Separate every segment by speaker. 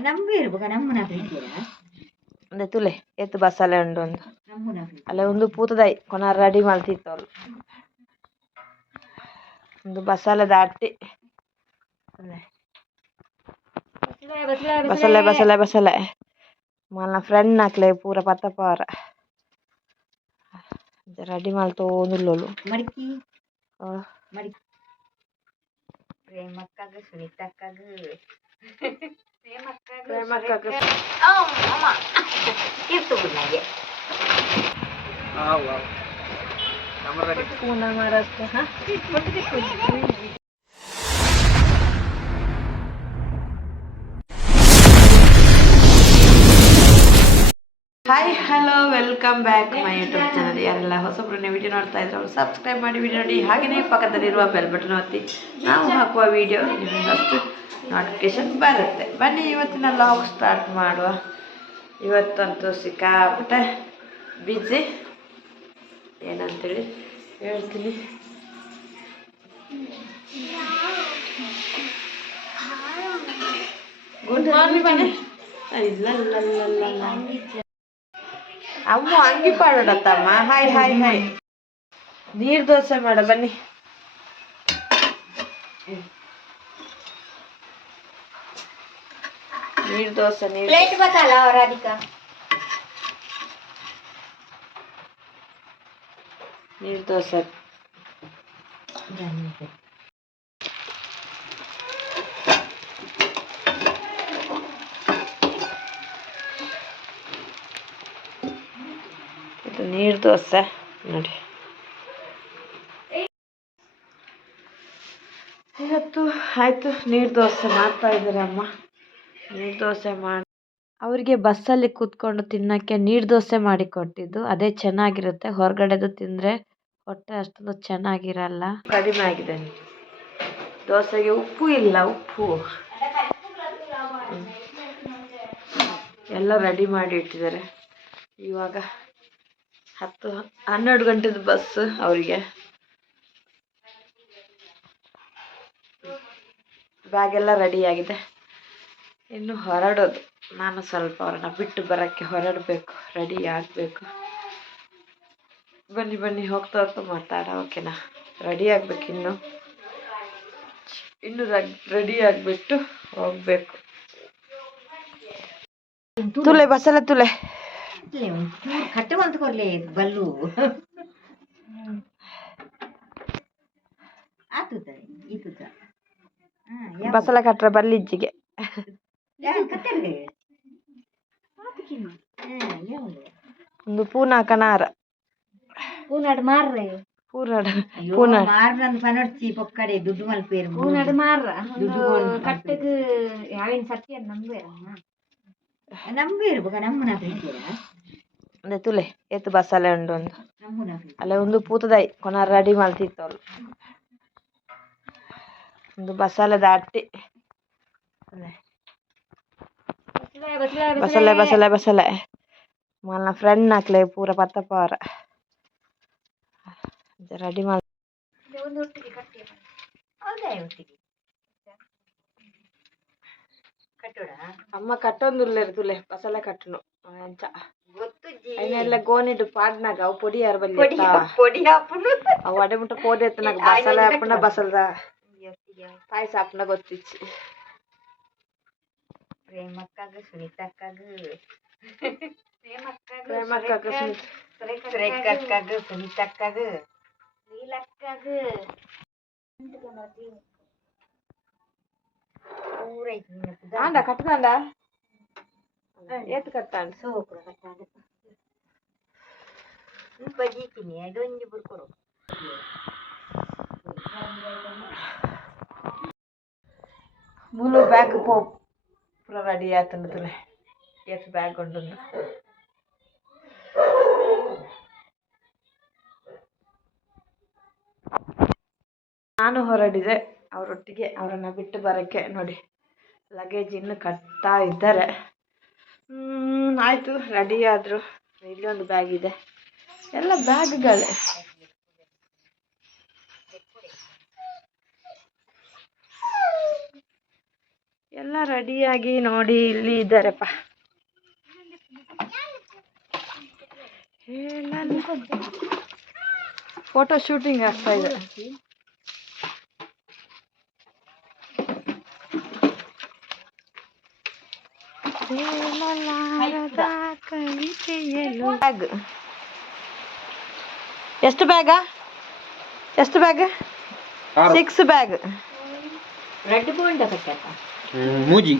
Speaker 1: ನಮ್ಗೆ ಇರ್ಬೇಕು ನಮ್ಮನ ಇದ್ದೀರಾ
Speaker 2: ಒಂದೇ ತುಲೆ ಎತ್ತು ಬಸ್ಸಲ್ಲೇ ಉಂಡು ಒಂದು
Speaker 1: ನಮ್ಮನ
Speaker 2: ಅಲ್ಲೇ ಒಂದು ಪೂತದಾಯಿ ಕೊನ ರೆಡಿ ಮಾಡ್ತಿತ್ತು ಅವ್ರು ಒಂದು ಬಸ್ಸಲ್ಲೇ ದಾಟಿ. ಅಲ್ಲೇ ಬಸಳೆ ಬಸಳೆ ಬಸಳೆ ಮಲ್ಲ ಫ್ರೆಂಡ್ ನಾಕ್ಲೆ ಪೂರ ಪತ್ತ ಪಾರ ರೆಡಿ ಮಲ್ತೋಂದುಲ್ಲೋಳು
Speaker 1: ಮಡಿಕಿ? ಮಡಿಕಿ. ಪ್ರೇಮಕ್ಕಾಗ ಸುನೀತಕ್ಕಾಗ.
Speaker 2: ಪೂನ ಮಹಾರಾಷ್ಟ್ರ ಹಾ? Hi hello welcome back my YouTube channel ಯಾರೆಲ್ಲ ಹೊಸಬ್ರನ್ನ ವಿಡಿಯೋ ನೋಡ್ತಾ ಇದ್ರು ಅವ್ರು ಸಬ್ಸ್ಕ್ರೈಬ್ ಮಾಡಿ ವಿಡಿಯೋ ನೋಡಿ. ಹಾಗೆಯೇ ಪಕ್ಕದಲ್ಲಿರುವ ಬೆಲ್ ಬಟನ್ ಒತ್ತಿ. ನಾವು ಹಾಕುವ ವಿಡಿಯೋ ನಿಮಗಷ್ಟು ನೋಟಿಫಿಕೇಶನ್ ಬರುತ್ತೆ. ಬನ್ನಿ ಇವತ್ತಿನ ಲಾಗ್ ಸ್ಟಾರ್ಟ್ ಮಾಡುವ. ಇವತ್ತಂತೂ ಸಿಕ್ಕಾಪಟ್ಟೆ ಬಿಜಿ ಏನಂತೇಳಿ ಹೇಳ್ತೀನಿ. ಗುಡ್ ಮಾರ್ನಿಂಗ್ ಬನ್ನಿ. ಇಲ್ಲ ಇಲ್ಲ ಇಲ್ಲ ಇಲ್ಲ ಇಲ್ಲ. ಅಮ್ಮ ಅಂಗಿ ಪಾಡೋಡತ್ತಮ್ಮ ಹಾಯ್ ಹಾಯ್ ಹಾಯ್ ನೀರ್ ದೋಸೆ ಮಾಡ ಬನ್ನಿ. ನೀರ್ ದೋಸೆ ನೀರ್
Speaker 1: ಪ್ಲೇಟ್ ಬತ್ತಲ್ಲ ರಾಧಿಕಾ
Speaker 2: ನೀರ್ ದೋಸೆ ಇದು ನೀರ್ ದೋಸೆ ನೋಡಿ ಇವತ್ತು ಆಯ್ತು ನೀರ್ ದೋಸೆ ಮಾಡ್ತಾ ಇದ್ದಾರೆ ಅಮ್ಮ ನೀರ್ ದೋಸೆ ಮಾಡಿ ಅವರಿಗೆ ಬಸ್ಸಲ್ಲಿ ಕೂತ್ಕೊಂಡು ತಿನ್ನಕ್ಕೆ ನೀರ್ ದೋಸೆ ಮಾಡಿ ಕೊಟ್ಟಿದ್ದು. ಅದೇ ಚೆನ್ನಾಗಿರುತ್ತೆ. ಹೊರಗಡೆದು ತಿಂದರೆ ಹೊಟ್ಟೆ ಅಷ್ಟೊಂದು ಚೆನ್ನಾಗಿರಲ್ಲ. ಕಡಿಮೆ ಆಗಿದೆ ದೋಸೆಗೆ ಉಪ್ಪು ಇಲ್ಲ ಉಪ್ಪು. ಎಲ್ಲ ರೆಡಿ ಮಾಡಿ ಇಟ್ಟಿದ್ದಾರೆ. ಇವಾಗ ಹತ್ತು ಹನ್ನೆರಡು ಗಂಟೆದು ಬಸ್ ಅವರಿಗೆ. ಬ್ಯಾಗೆಲ್ಲ ರೆಡಿ ಆಗಿದೆ. ಇನ್ನು ಹೊರಡೋದು. ನಾನು ಸ್ವಲ್ಪ ಅವ್ರನ್ನ ಬಿಟ್ಟು ಬರೋಕ್ಕೆ ಹೊರಡಬೇಕು ರೆಡಿ ಆಗಬೇಕು. ಬನ್ನಿ ಬನ್ನಿ ಹೋಗ್ತಾ ಹೋಗ್ತಾ ಮಾತಾಡ ಓಕೆನಾ ರೆಡಿ ಆಗ್ಬೇಕು ಇನ್ನು. ಇನ್ನು ರೆಡಿ ಆಗಿಬಿಟ್ಟು ಹೋಗ್ಬೇಕು. ತುಲೆ ಬಸಳೆ ತುಲೆ.
Speaker 1: ಕಟ್ಟು ಬಂತು ಕೊರ್ಲೆ ಬಲ್ಲು.
Speaker 2: ಬಸಳೆ ಕಟ್ರೆ ಬಲ್ಲಿಜ್ಜಿಗೆ. ಒಂದು ಪೂನಾ ಕನಾರ
Speaker 3: ಪೂನಾಡ್ ಮಾರ್ರೆ
Speaker 2: ಪೂನಾಡ
Speaker 1: ಅಯ್ಯೋ
Speaker 2: ಪೂನಾಡ್
Speaker 1: ಮಾರ್ನಂದ್ ಪನೊಡ್ಚಿ ಪೊಕ್ಕಡೆ ದುಡ್ಡು ಮಲ್ಪೇರು
Speaker 3: ಪೂನಾಡ್ ಮಾರ್ರ
Speaker 1: ದುಡ್ಡು
Speaker 3: ಒಂದು
Speaker 1: ಕೊಂಡು
Speaker 3: ಕಟ್ಟಗ್ ಯಾವಿನ ಸತ್ಯ ನಂಬೆ
Speaker 1: ನಮ್ಗೆ ಇರ್ಬೇಕು ನಮ್ಮನ ಇದ್ದೀರಾ
Speaker 2: ಒಂದೇ ತುಲೆ ಎತ್ತು ಬಸಳೆ ಉಂಡು ಒಂದು
Speaker 1: ನಮ್ಮನ
Speaker 2: ಅಲ್ಲೇ ಒಂದು ಪೂತದಾಯಿ ಕೊನ ರೆಡಿ ಮಾಡ್ತಿತ್ತು ಅವ್ರು ಒಂದು ಬಸಳೆ ದಾಟಿ ಅಲ್ಲೇ ಬಸಳೆ ಬಸಳೆ ಬಸಳೆ ಮಲ್ಲ ಫ್ರೆಂಡ್ ನಾಕ್ಲೆ ಪೂರ ಪತ್ತ ಪಾರ ರೆಡಿ ಮಾಡಿ
Speaker 3: ಒಂದು ಒಟ್ಟಿಗೆ ಕಟ್ಟಿ
Speaker 1: ಹೌದಾ ಒಟ್ಟಿಗೆ ಕಟ್ಟೋಡ
Speaker 2: ಅಮ್ಮ ಕಟ್ಟೊಂದುಲ್ಲೆ ತುಲೆ ಬಸಳೆ ಕಟ್ಟನು ಎಂಚ
Speaker 1: ಗೊತ್ತು ಜಿ
Speaker 2: అయినెల్ల గోనిడు పాడినాక అవు పొడి అరబల్లి
Speaker 1: పొడి పొడి ಹಾಪುನು
Speaker 2: ಅವು ಅಡೆಮುಟ್ಟ ಕೋದೆ ಎತ್ತ నాకు ಬಸಳೆ ಹಾಪುನ
Speaker 1: ಸುನೀತಕ್ಕಾಗ
Speaker 3: ನೀಲಕ್ಕಾಗ
Speaker 1: ಪೂರ ಐತಿ ನಿನ್ನ ಪುದ.
Speaker 2: ಆಂಡ ಕಟ್ಟದಾಂಡ ಏತ್ ಕಟ್ಟಾಂಡ
Speaker 1: ಸೋಕುಳ ಕಟ್ಟಾಗ ಹ್ಮ್ ಬಜೀತೀನಿ ಅದೊಂದು ಬರ್ಕೊಡು
Speaker 2: ಮುಲು ಬ್ಯಾಗ್ ಪೋ ಪೂರ ರೆಡಿ ಆಯ್ತು ತುಲೆ ಎಸ್ ಬ್ಯಾಗ್ ಉಂಡು ನಾನು ಹೊರಡಿದೆ ಅವರೊಟ್ಟಿಗೆ ಅವರನ್ನು ಬಿಟ್ಟು ಬರೋಕ್ಕೆ ನೋಡಿ. ಲಗೇಜ್ ಇನ್ನು ಕಟ್ತಾ ಇದ್ದಾರೆ. ಆಯ್ತು. ರೆಡಿ ಆದರು. ಇಲ್ಲಿ ಒಂದು ಬ್ಯಾಗ್ ಇದೆ. ಎಲ್ಲ ಬ್ಯಾಗ್ಗಳೇ ಎಲ್ಲ ರೆಡಿಯಾಗಿ ನೋಡಿ ಇಲ್ಲಿ ಇದ್ದಾರಪ್ಪ. ಫೋಟೋ ಶೂಟಿಂಗ್ ಆಗ್ತಾ ಇದೆ. ಬ್ಯಾಗ್ ಎಷ್ಟು ಬ್ಯಾಗ ಎಷ್ಟು bag six bag
Speaker 1: red bold
Speaker 4: ಮೂಜಿ.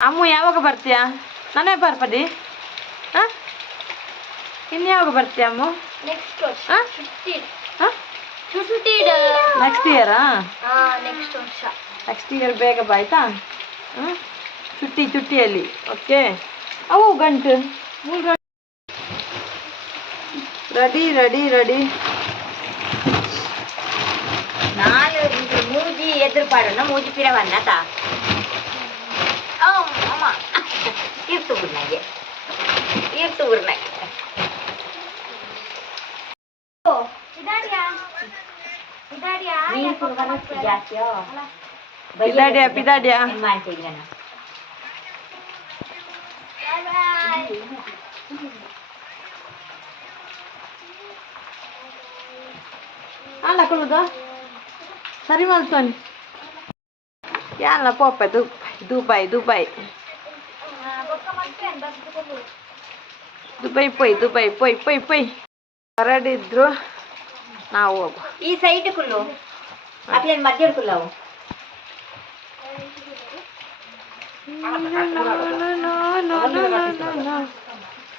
Speaker 2: ಅಮ್ಮ ಯಾವಾಗ ಬರ್ತೀಯಾ? ನಾನೇ ಬರ್ಪದಿ ಹಾ? ಇನ್ನು ಯಾವಾಗ ಬರ್ತೀಯ ಅಮ್ಮ?
Speaker 3: ನೆಕ್ಸ್ಟ್
Speaker 2: ನೆಕ್ಸ್ಟ್ ಇಯರಾ
Speaker 3: ನೆಕ್ಸ್ಟ್ ವರ್ಷ.
Speaker 2: ನೆಕ್ಸ್ಟ್ ಇಯರ್ ಬೇಗ ಬಾಯ್ತಾ? ಹ್ಞೂ ಚುಟ್ಟಿ ಚುಟ್ಟಿಯಲ್ಲಿ ಓಕೆ ಅವು ಗಂಟು. ಮೂರು ಗಂಟು. Ready
Speaker 1: ready ready. ಮೂಜಿ ಎದುರು ಪಾಡೋಣ ಮೂಜಿ ಪಿರವನ್ನ ತಾ ಅಮ್ಮ ಇರ್ತು ಗುರ್ನಾಗೆ ಇರ್ತು ಗುರ್ನಾಗೆ
Speaker 3: ಇದಾಡಿಯಾ ಇದಾಡಿಯಾ
Speaker 1: ನೀನು ಕುಡ್ಕೊಂಡು ಜಾಸ್ತಿಯೋ
Speaker 2: ಪಿದಾಡ್ಯಾ ಪಿದಾಡ್ಯಾ
Speaker 1: ಮಾಡ್ತೀನಿ ನಾನು
Speaker 2: ಅಲ್ಲ ಕುಳುದು ಸರಿ ಮಲ್ತೋನಿ ಯಾರಲ್ಲ ಪೋಪ ದುಬೈ ದುಬೈ ದುಬೈ. ಪೊಯ್ ದುಬೈ ಪೊಯ್ ಪೊಯ್ ಪೊಯ್. ಹೊರಡಿದ್ರು ನಾವು ಹೋಗುವ.
Speaker 1: ಈ ಸೈಡ್ ಕುಲ್ಲು. ಅಕ್ಲೇನ್ ಮಧ್ಯ ಕುಲ್ಲವು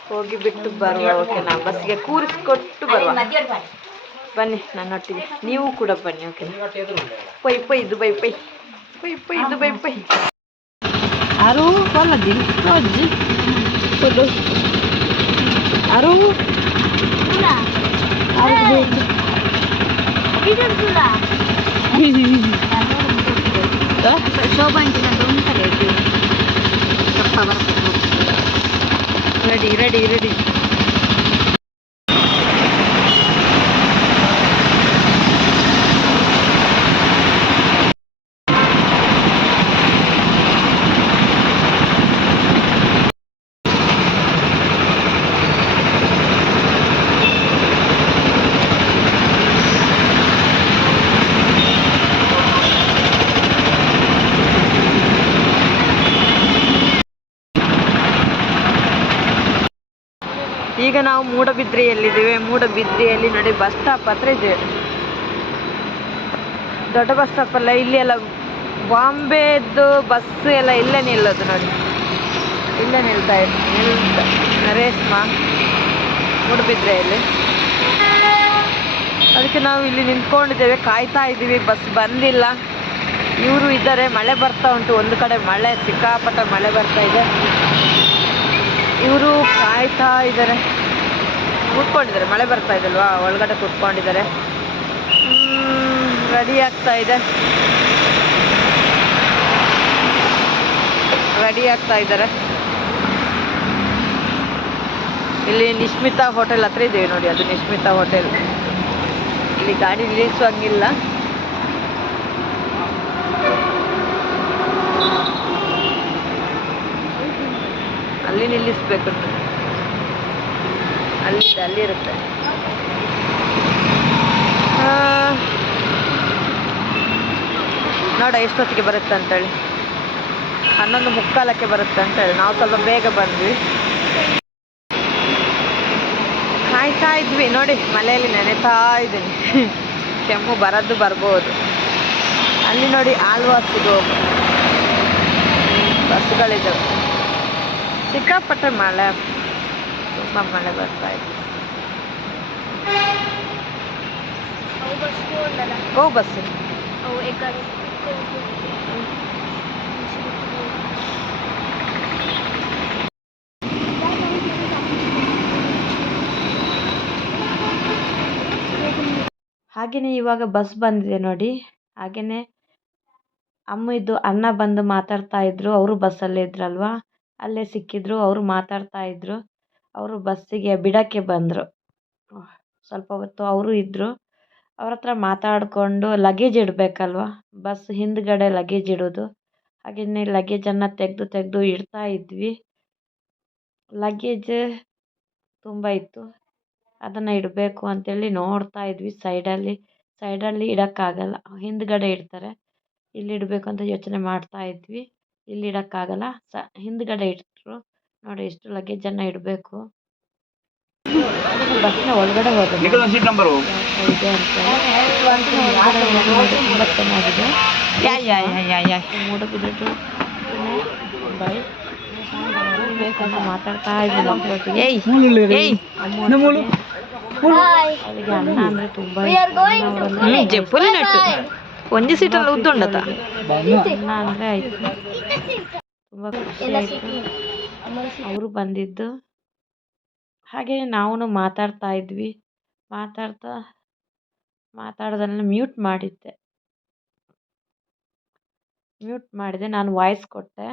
Speaker 2: ಹೋಗಿ ಬಿಟ್ಟು ಬರುವ ಓಕೆ ನಾ ಬಸ್ಗೆ ಕೂರಿಸ್ಕೊಟ್ಟು ಬರುವ. ಬನ್ನಿ ನನ್ನೊಟ್ಟಿಗೆ. ನೀವು ಕೂಡ ಬನ್ನಿ ಓಕೆ ಪೈ ಪೈ ದುಬೈ ಪೊಯ್ ಪೊಯ್ ಪೊಯ್ ದುಬೈ ಪೊಯ್ ಅರು ಹೊಲದಿ ಅಜ್ಜಿ ಫುಲ್ಲು ಅರು
Speaker 1: ಶೋಭಾಂಟಿನ ಉಂಟಲ್ಲ ಇದು ಕಪ್ಪ ಬರ್ತದೆ
Speaker 2: ರೆಡಿ ರೆಡಿ ರೆಡಿ ಈಗ ನಾವು ಮೂಡಬಿದ್ರೆಯಲ್ಲಿದ್ದೇವೆ. ಮೂಡಬಿದ್ರೆಯಲ್ಲಿ ನೋಡಿ ಬಸ್ ಸ್ಟಾಪ್ ಹತ್ರ ಇದೆ. ದೊಡ್ಡ ಬಸ್ ಸ್ಟಾಪ್ ಅಲ್ಲ, ಇಲ್ಲಿ ಎಲ್ಲ ಬಾಂಬೆದ್ದು ಬಸ್ ಎಲ್ಲ ಇಲ್ಲೇ ನಿಲ್ಲೋದು ನೋಡಿ. ಇಲ್ಲೇ ನಿಲ್ತಾ ಇದೆ. ನಿಲ್ತ ರೇಷ್ಮಾ ಮೂಡಬಿದ್ರೆಯಲ್ಲಿ. ಅದಕ್ಕೆ ನಾವು ಇಲ್ಲಿ ನಿಂತ್ಕೊಂಡಿದ್ದೇವೆ, ಕಾಯ್ತಾ ಇದ್ದೀವಿ, ಬಸ್ ಬಂದಿಲ್ಲ. ಇವರು ಇದ್ದಾರೆ, ಮಳೆ ಬರ್ತಾ ಉಂಟು. ಒಂದು ಕಡೆ ಮಳೆ, ಸಿಕ್ಕಾಪಟ್ಟೆ ಮಳೆ ಬರ್ತಾ ಇದೆ. ಇವರು ಕಾಯ್ತಾ ಇದ್ದಾರೆ. ಕೂತ್ಕೊಂಡಿದ್ದಾರೆ. ಮಳೆ ಬರ್ತಾ ಇದಲ್ವಾ? ಒಳಗಡೆ ಕೂತ್ಕೊಂಡಿದ್ದಾರೆ. ರೆಡಿ ಆಗ್ತಾ ಇದೆ. ರೆಡಿ ಆಗ್ತಾ ಇದ್ದಾರೆ. ಇಲ್ಲಿ ನಿಶ್ಮಿತಾ ಹೋಟೆಲ್ ಹತ್ರ ಇದ್ದೀವಿ ನೋಡಿ. ಅದು ನಿಶ್ಮಿತಾ ಹೋಟೆಲ್. ಇಲ್ಲಿ ಗಾಡಿ ನಿಲ್ಲಿಸುವಂಗಿಲ್ಲ. ಅಲ್ಲಿ ನಿಲ್ಲಿಸ್ಬೇಕು ಅಲ್ಲಿ ಆ, ನೋಡ ಎಷ್ಟೊತ್ತಿಗೆ ಬರುತ್ತೆ ಅಂತೇಳಿ. ಹನ್ನೊಂದು ಮುಕ್ಕಾಲಕ್ಕೆ ಬರುತ್ತೆ ಅಂತೇಳಿ. ನಾವು ಸ್ವಲ್ಪ ಬೇಗ ಬಂದ್ವಿ. ಕಾಯ್ತಾ ಇದ್ವಿ. ನೋಡಿ ಮಲೆಯಲ್ಲಿ ನೆನೆತಾ ಇದ್ದೀನಿ. ಕೆಮ್ಮು ಬರದ್ದು ಬರ್ಬೋದು. ಅಲ್ಲಿ ನೋಡಿ ಆಳ್ವಾಸಿಗೆ ಹೋಗಿ ಬಸ್ಗಳಿದ್ದಾವೆ ಸಿಕ್ಕಾಪಟ್ಟೆ ಮಳೆ. ತುಂಬ ಮಳೆ ಬರ್ತಾ ಇದೆ.
Speaker 3: ಓ ಬಸ್.
Speaker 2: ಹಾಗೆಯೇ ಇವಾಗ ಬಸ್ ಬಂದಿದೆ ನೋಡಿ. ಹಾಗೆಯೇ ಅಮ್ಮ ಇದ್ದು ಅಣ್ಣ ಬಂದು ಮಾತಾಡ್ತಾ ಇದ್ರು. ಅವರು ಬಸ್ಸಲ್ಲೇ ಇದ್ರಲ್ವಾ? ಅಲ್ಲೇ ಸಿಕ್ಕಿದ್ರು, ಅವರು ಮಾತಾಡ್ತಾ ಇದ್ದರು ಅವರು ಬಸ್ಸಿಗೆ ಬಿಡೋಕ್ಕೆ ಬಂದರು. ಸ್ವಲ್ಪ ಹೊತ್ತು ಅವರು ಇದ್ದರು ಅವ್ರ ಹತ್ರ ಮಾತಾಡಿಕೊಂಡು ಲಗೇಜ್ ಇಡಬೇಕಲ್ವ? ಬಸ್ ಹಿಂದುಗಡೆ ಲಗೇಜ್ ಇಡೋದು. ಹಾಗೆಯೇ ಲಗೇಜನ್ನು ತೆಗೆದು ತೆಗೆದು ಇಡ್ತಾ ಇದ್ವಿ. ಲಗೇಜ್ ತುಂಬ ಇತ್ತು. ಅದನ್ನು ಇಡಬೇಕು ಅಂತೇಳಿ ನೋಡ್ತಾ ಇದ್ವಿ ಸೈಡಲ್ಲಿ. ಸೈಡಲ್ಲಿ ಇಡೋಕ್ಕಾಗಲ್ಲ. ಹಿಂದುಗಡೆ ಇಡ್ತಾರೆ. ಇಲ್ಲಿ ಇಡಬೇಕು ಅಂತ ಯೋಚನೆ ಮಾಡ್ತಾ ಇದ್ವಿ. ಇಲ್ಲಿ ಇಡಕ್ಕಾಗಲ್ಲ ಸ ಹಿಂದ್ಗಡೆ ಇಟ್ಟರು ನೋಡಿ ಎಷ್ಟು ಲಗೇಜನ್ನು ಇಡಬೇಕು. ಬಸ್ಸಿನ ಒಳಗಡೆ ಹೋದ್ರೆ ತುಂಬ ಚೆನ್ನಾಗಿದೆ. ಮೂಡುಬಿದಿರೆ ಬೈ ಮಾತಾಡ್ತಾ ಇದ್ದೀನಿ ಅನ್ನ ಅಂದರೆ ತುಂಬ
Speaker 4: ಒಂಜಿ ಸೀಟಲ್ಲಿ ಉದ್ದುಂಡತ
Speaker 2: ಅಂದರೆ ಆಯ್ತು. ತುಂಬ ಖುಷಿ ಆಯಿತು. ಅವರು ಬಂದಿದ್ದು. ಹಾಗೆ ನಾವು ಮಾತಾಡ್ತಾ ಇದ್ವಿ. ಮಾತಾಡ್ತಾ ಮಾತಾಡೋದನ್ನ ಮ್ಯೂಟ್ ಮಾಡಿದ್ದೆ. ಮ್ಯೂಟ್ ಮಾಡಿದೆ ನಾನು ವಾಯ್ಸ್ ಕೊಟ್ಟೆ.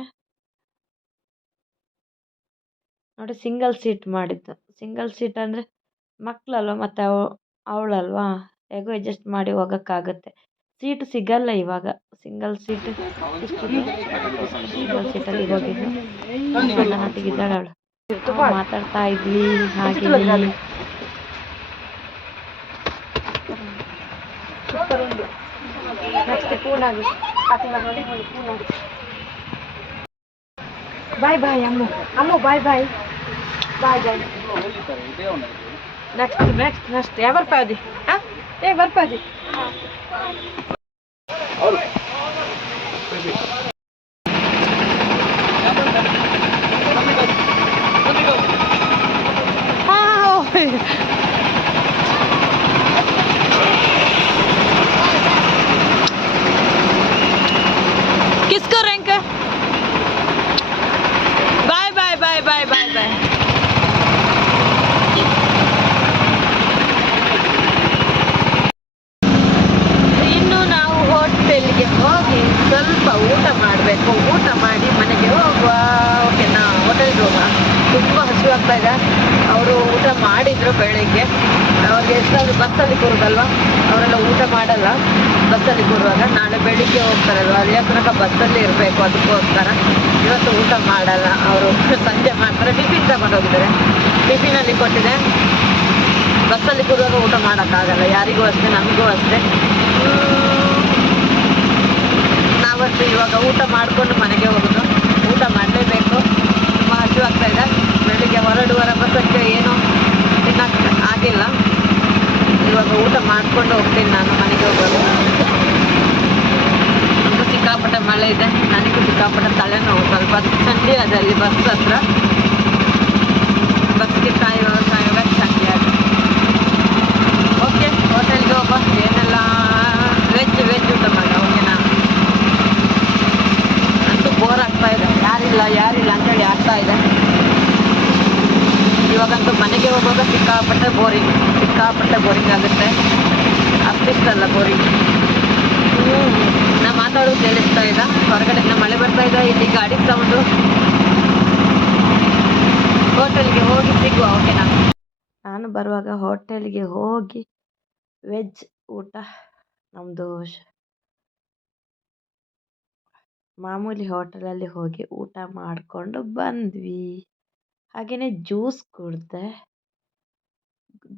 Speaker 2: ನೋಡಿ ಸಿಂಗಲ್ ಸೀಟ್ ಮಾಡಿದ್ದು. ಸಿಂಗಲ್ ಸೀಟ್ ಅಂದರೆ ಮಕ್ಕಳಲ್ವ ಮತ್ತು ಅವ ಅವಳಲ್ವಾ? ಹೇಗೋ ಅಡ್ಜಸ್ಟ್ ಮಾಡಿ ಹೋಗೋಕ್ಕಾಗುತ್ತೆ. ಸೀಟ್ ಸಿಗಲ್ಲ ಇವಾಗ. ಸಿಂಗಲ್ ಸೀಟ್ ಸಿಂಗಲ್ ಸೀಟಲ್ಲಿ ಹೋಗಿದ್ದು ಗಂಡನೊಟ್ಟಿಗೆ ಇದ್ದಾಳೆ ಅವಳು. ನಾವು ಮಾತಾಡ್ತಾ ಇದ್ವಿ ಹಾಗೆ
Speaker 4: ಬಾಯ್ ಬಾಯ್ ಅಮ್ಮ. ಅಮ್ಮ bye bye bye bye next next next ಯಾವ ಬರ್ಪಾದಿ ಹಾಂ? ಏ ಬರ್ಪಾದಿ
Speaker 2: Oh, ಇದೆ ಅವರು ಊಟ ಮಾಡಿದ್ರು ಬೆಳಿಗ್ಗೆ. ಅವ್ರಿಗೆ ಎಷ್ಟಾದರೂ ಬಸ್ಸಲ್ಲಿ ಕೂರೋದಲ್ವ? ಅವರೆಲ್ಲ ಊಟ ಮಾಡಲ್ಲ, ಬಸ್ಸಲ್ಲಿ ಕೂರುವಾಗ. ನಾಳೆ ಬೆಳಿಗ್ಗೆ ಹೋಗ್ತಾರಲ್ವ? ಅಲ್ಲಿಯ ತನಕ ಬಸ್ಸಲ್ಲಿ ಇರಬೇಕು ಅದಕ್ಕೋಸ್ಕರ. ಇವತ್ತು ಊಟ ಮಾಡಲ್ಲ ಅವರು. ಸಂಜೆ ಮಾಡ್ತಾರೆ ಟಿಫಿನ್ ತಗೊಂಡು ಹೋಗಿದ್ದಾರೆ. ಟಿಫಿನಲ್ಲಿ ಕೊಟ್ಟಿದೆ. ಬಸ್ಸಲ್ಲಿ ಕೂರುವಾಗ ಊಟ ಮಾಡೋಕ್ಕಾಗಲ್ಲ. ಯಾರಿಗೂ ಅಷ್ಟೇ, ನಮಗೂ ಅಷ್ಟೇ. ನಾವತ್ತು ಇವಾಗ ಊಟ ಮಾಡಿಕೊಂಡು ಮನೆಗೆ ಹೋಗೋದು. ಊಟ ಮಾಡಲೇಬೇಕು. ತುಂಬ ಹಸಿವಾಗ್ತಾ ಇದೆ. ಬೆಳಿಗ್ಗೆ ವಾರ ಏನೂ ತಿನ್ನಕ್ಕೆ ಆಗಿಲ್ಲ. ಇವಾಗ ಊಟ ಮಾಡಿಕೊಂಡು ಹೋಗ್ತೀನಿ ನಾನು, ಮನೆಗೆ ಹೋಗೋದು. ನಮಗೂ ಸಿಕ್ಕಾಪಟ್ಟೆ ಮಳೆ ಇದೆ, ನನಗೂ ಸಿಕ್ಕಾಪಟ್ಟೆ ತಲೆನೋವು. ಸ್ವಲ್ಪ ಚಂಡಿ ಅದೇ ಅಲ್ಲಿ ಬಸ್ ಹತ್ರ. ಬಸ್ಗೆ ಕಾಯುವ ಕಾಯುವ ಚಂಡಿ ಅದು ಓಕೆ, ಹೋಟೆಲ್ಗೆ ಹೋಗೋ, ಏನೆಲ್ಲ ವೆಜ್ ವೆಜ್ ಊಟ ಮಾಡ ಓಕೆನಾ ಅಂತೂ ಬೋರ್ ಆಗ್ತಾ ಇದೆ ಯಾರಿಲ್ಲ ಯಾರಿಲ್ಲ ಅಂತೇಳಿ ಆಗ್ತಾ ಇದೆ ಇವಾಗಂತೂ ಮನೆಗೆ ಹೋಗುವಾಗ ಸಿಕ್ಕಾಪಟ್ಟೆ ಬೋರಿಂಗ್ ಸಿಕ್ಕಾಪಟ್ಟೆ ಬೋರಿಂಗ್ ಆಗುತ್ತೆ. ಅಷ್ಟಿಷ್ಟಲ್ಲ ಬೋರಿಂಗ್. ನಾ ಮಾತಾಡೋದು ಕೇಳಿಸ್ತಾ ಇದ್ದ ಹೊರಗಡೆಯಿಂದ ಮಳೆ ಬರ್ತಾ ಇದೆ. ಇಲ್ಲಿ ಗಾಡಿ ಸೌಂಡು ಹೋಟೆಲ್ಗೆ ಹೋಗಿ ಸಿಗುವ ಓಕೆನಾ ನಾನು ಬರುವಾಗ ಹೋಟೆಲ್ಗೆ ಹೋಗಿ ವೆಜ್ ಊಟ ನಮ್ಮದು ಮಾಮೂಲಿ ಹೋಟೆಲಲ್ಲಿ ಹೋಗಿ ಊಟ ಮಾಡಿಕೊಂಡು ಬಂದ್ವಿ. ಹಾಗೆಯೇ ಜ್ಯೂಸ್ ಕುಡಿದೆ,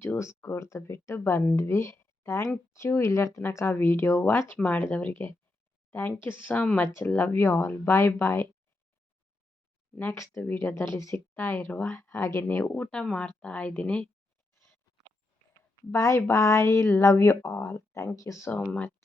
Speaker 2: ಜ್ಯೂಸ್ ಕುಡ್ದು ಬಿಟ್ಟು ಬಂದ್ವಿ. ಥ್ಯಾಂಕ್ ಯು ಇಲ್ಲರ ತನಕ ವೀಡಿಯೋ ವಾಚ್ ಮಾಡಿದವರಿಗೆ. Thank you so much. Love you all. Bye bye. Next ವಿಡಿಯೋದಲ್ಲಿ ಸಿಗ್ತಾ ಇರುವ ಹಾಗೆಯೇ ಊಟ ಮಾಡ್ತಾ ಇದ್ದೀನಿ. Bye bye. Love you all. Thank you so much.